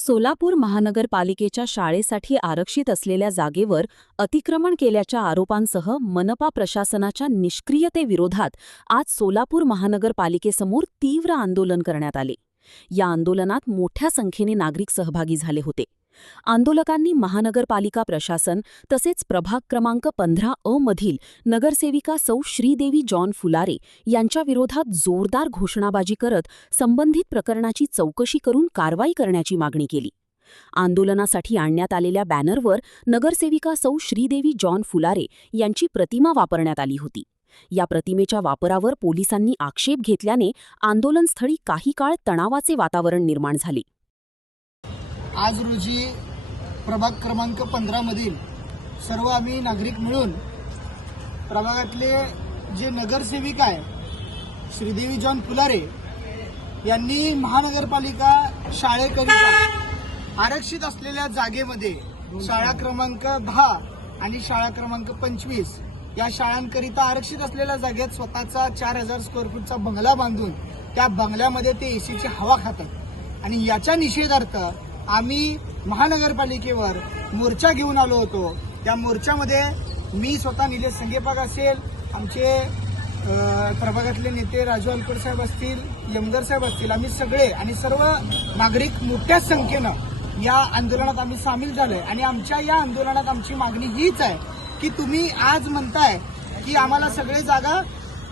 सोलापूर महानगरपालिकेच्या शाळेसाठी आरक्षित असलेल्या जागेवर अतिक्रमण केल्याच्या आरोपांसह मनपा प्रशासनाच्या निष्क्रियतेविरोधात आज सोलापूर महानगरपालिकेसमोर तीव्र आंदोलन करण्यात आले। या आंदोलनात मोठ्या संख्येने नागरिक सहभागी झाले होते। आंदोलकांनी महानगरपालिका प्रशासन तसेच प्रभाग क्रमांक 15 मधील नगरसेविका सौ श्रीदेवी जॉन फुलारे यांच्या विरोधात जोरदार घोषणाबाजी करत संबंधित प्रकरणाची चौकशी करून कारवाई करण्याची मागणी केली। आंदोलनासाठी आणण्यात आलेल्या बॅनरवर नगरसेविका सौ श्रीदेवी जॉन फुलारे यांची प्रतिमा वापरण्यात आली होती। या प्रतिमेच्या वापरावर पोलिसांनी आक्षेप घेतल्याने आंदोलनस्थळी काही काळ तणावाचे वातावरण निर्माण झाले। आज रोजी प्रभाग क्रमांक 15 मधील सर्व आम्ही नागरिक मिळून प्रभागातले जे नगरसेविका आहे श्रीदेवी जॉन फुलारे यांनी महानगरपालिका शाळेकरिता आरक्षित असलेल्या जागेमध्ये शाळा क्रमांक 10 आणि शाळा क्रमांक 25 या शाळांकरिता आरक्षित असलेल्या जागेत स्वतःचा 4000 स्क्वेअर फूटचा बंगला बांधून त्या बंगल्यामध्ये ते एसीची हवा खातात आणि याच्या निषेधार्थ आम्ही महानगरपालिकेवर मोर्चा घेऊन आलो होतो। त्या मोर्चामध्ये मी स्वतः निलेश संगेपाग असेल, आमचे प्रभागातले नेते राजू अलकर साहेब असतील, यमगर साहेब असतील, आम्ही सगळे आणि सर्व नागरिक मोठ्या संख्येनं या आंदोलनात आम्ही सामील झालोय। आणि आमच्या या आंदोलनात आमची मागणी हीच आहे की तुम्ही आज म्हणताय की आम्हाला सगळे जागा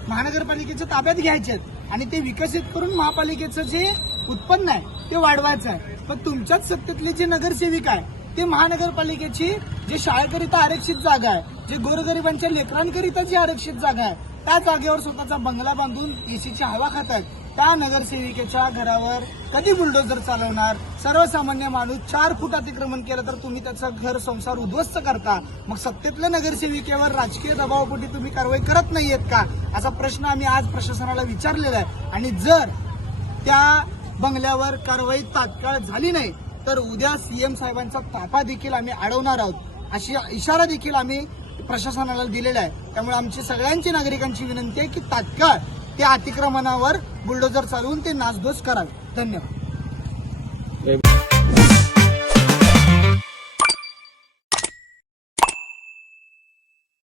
महानगरपालिकेच्या ताब्यात घ्यायचे आहेत आणि ते विकसित करून महापालिकेचं जे उत्पन्न आहे ते वाढवायचं आहे, पण तुमच्याच सत्तेतले जे नगरसेविक आहे ते महानगरपालिकेची जे शाळेकरिता आरक्षित जागा आहे, जे गोरगरिबांच्या लेकरांकरिता जी आरक्षित जागा आहे त्या जागेवर स्वतःचा बंगला बांधून एसीची हवा खातात। त्या नगरसेविकेच्या घरावर कधी बुलडोजर चालवणार? सर्वसामान्य माणूस 4 फूट अतिक्रमण केलं तर तुम्ही त्याचा घर संसार उद्ध्वस्त करता। मग सत्तेतल्या नगरसेविकेवर राजकीय दबावापोटी तुम्ही कारवाई करत नाहीयेत का, असा प्रश्न आम्ही आज प्रशासनाला विचारलेला आहे। आणि जर त्या बंगल्यावर कारवाई तात्काळ झाली नाही तर उद्या सीएम साहेबांचा ताफा देखील आम्ही अडवणार आहोत, अशी इशारा देखील आम्ही प्रशासनाला दिलेला आहे। त्यामुळे आमची सगळ्यांची नागरिकांची विनंती आहे की तात्काळ त्या अतिक्रमणावर बुलडोजर चालवून ते नासधूस करावे। धन्यवाद।